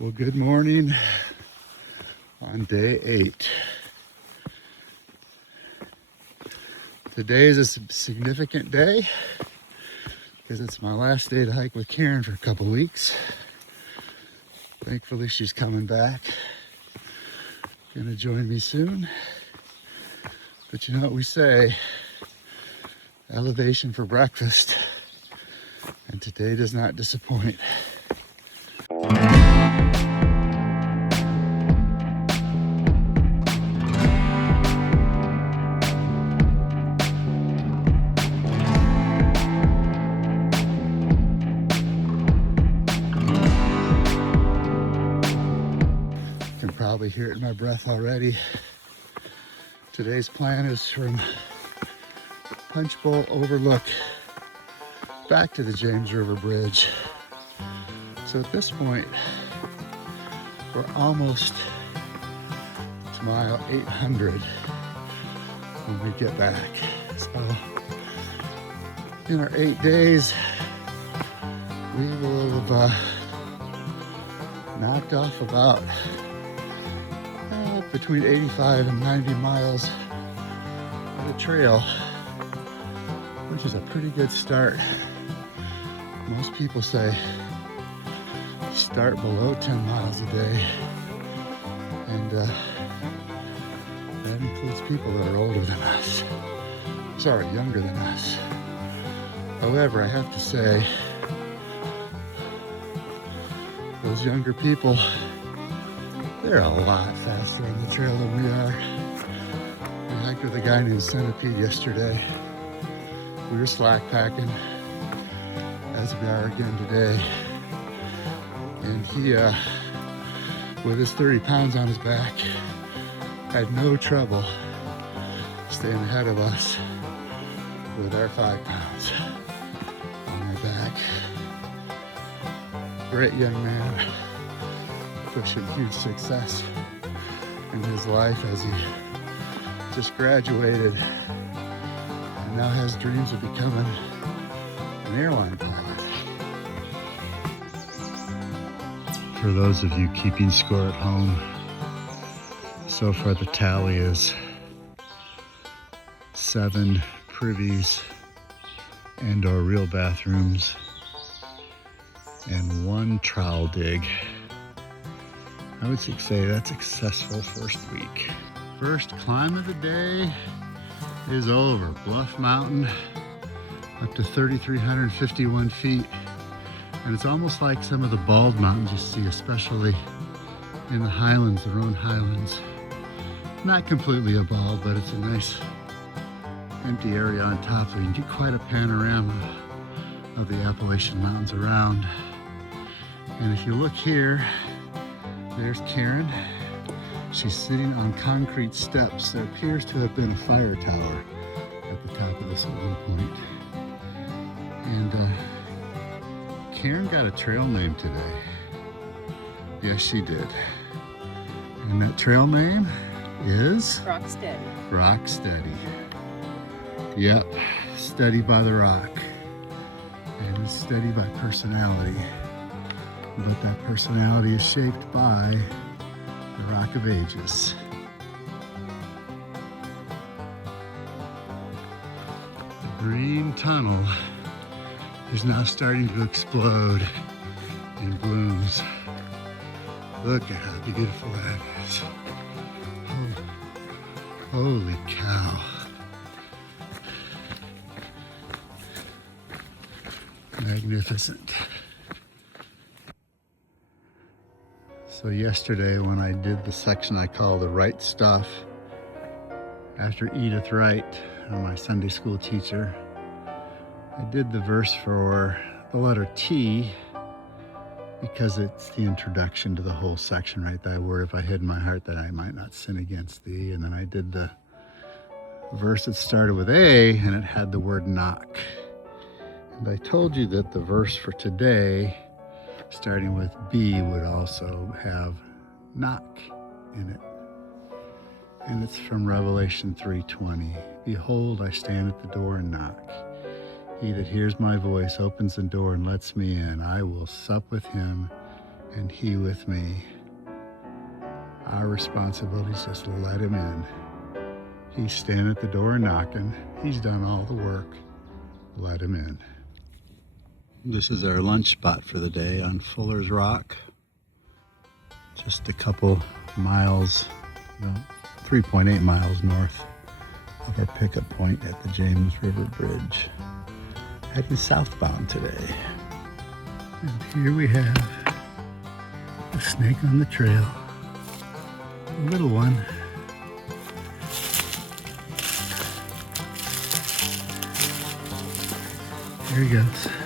Well, good morning on day 8. Today is a significant day because it's my last day to hike with Karen for a couple weeks. Thankfully, she's coming back. Gonna join me soon. But you know what we say, elevation for breakfast. And today does not disappoint. You can probably hear it in my breath already. Today's plan is from Punch Bowl Overlook back to the James River Bridge. So at this point, we're almost to mile 800 when we get back. So in our 8 days, we will have knocked off about between 85 and 90 miles of the trail, which is a pretty good start. Most people say start below 10 miles a day, and that includes people that are older than us. Sorry, younger than us. However, I have to say, those younger people, they're a lot faster on the trail than we are. We hiked with a guy named Centipede yesterday. We were slackpacking, as we are again today. And he, with his 30 pounds on his back, had no trouble staying ahead of us with our 5 pounds on our back. Great young man, wishing huge success in his life as he just graduated and now has dreams of becoming an airline pilot. For those of you keeping score at home, so far the tally is 7 privies and or real bathrooms and 1 trowel dig. I would say that's a successful first week. First climb of the day is over. Bluff Mountain, up to 3,351 feet. And it's almost like some of the bald mountains you see, especially in the highlands, the Roan Highlands. Not completely a bald, but it's a nice empty area on top, so you can get quite a panorama of the Appalachian Mountains around. And if you look here, there's Karen. She's sitting on concrete steps. There appears to have been a fire tower at the top of this at one point. And Karen got a trail name today. Yes, she did. And that trail name is? Rock Steady. Rock Steady. Yep, steady by the rock. And it's steady by personality. But that personality is shaped by the Rock of Ages. The green tunnel is now starting to explode in blooms. Look at how beautiful that is. Oh, holy cow. Magnificent. So yesterday when I did the section I call the right stuff, after Edith Wright, my Sunday school teacher, I did the verse for the letter T because it's the introduction to the whole section, right? Thy word, if I hid in my heart that I might not sin against thee. And then I did the verse that started with A and it had the word knock. And I told you that the verse for today, starting with B, would also have knock in it. And it's from Revelation 3:20. Behold, I stand at the door and knock. He that hears my voice opens the door and lets me in. I will sup with him and he with me. Our responsibility is just let him in. He's standing at the door knocking. He's done all the work. Let him in. This is our lunch spot for the day on Fuller's Rock. Just a couple miles, 3.8 miles north of our pickup point at the James River Bridge. Heading southbound today. And here we have a snake on the trail. A little one. There he goes.